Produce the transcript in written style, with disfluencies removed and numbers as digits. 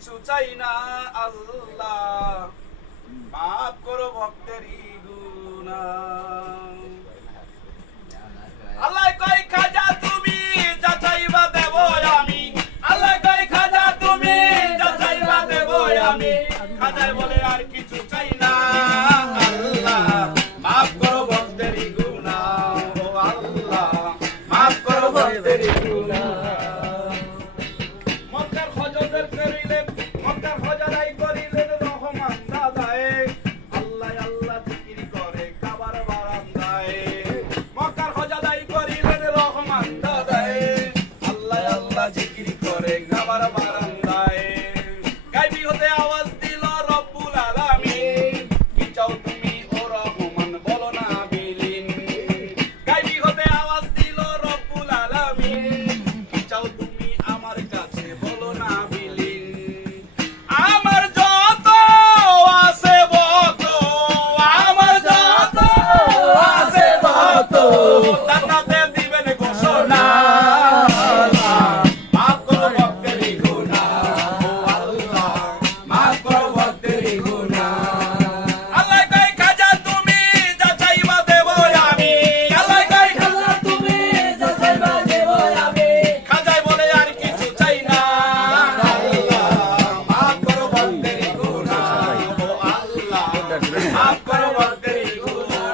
কিছু চাই না আল্লাহ, মাফ করো ভক্তেরই গুনাহ। আল্লাহ কয় খাজা তুমি যা চাইবা দেব আমি, আল্লাহ কয় খাজা তুমি যা চাইবা দেব আমি। খাজায় বলে আর কিছু চাই না আল্লাহ, মাফ করো ভক্তেরই গুনাহ। ও আল্লাহ মাফ করো ভক্তেরই গুনাহ। মক্কার হজদের করিলেন, মক্কার হজরাই করিলেন রহমান দাদায়ে, আল্লাহ আল্লাহ জিকির করে কাবার বারান্দায়। মক্কার হজরাই করিলেন রহমান দাদায়ে, আল্লাহ আল্লাহ জিকির করে কাবার বারান্দায়। গায়বী হতে আওয়াজ দিল রব্বুল আলামিন, কি চাও তুমি ও রহমান বলো না বিলীন। গায়বী হতে আওয়াজ দিল রব্বুল আলামিন, কি চাও তুমি আমার কাছে বলো না বিলীন। আমার যত আছে ভক্ত, আমার যত আছে ভক্ত, জান্নাতে দিবেন ঘোষণা। মাফ করো ভক্তেরই গুনাহ। ও আল্লাহ মাফ করো ভক্তেরই গুনাহ। আল্লাহ কয় খাজা তুমি যা চাইবা দেব আমি, আল্লাহ কয় খাজা তুমি যা চাইবা দেব আমি। খাজায় বলে আর কিছু চাই না আল্লাহ, মাফ করো ভক্তেরই গুনাহ। ও আল্লাহ মাফ করো ভক্তেরই গুনাহ।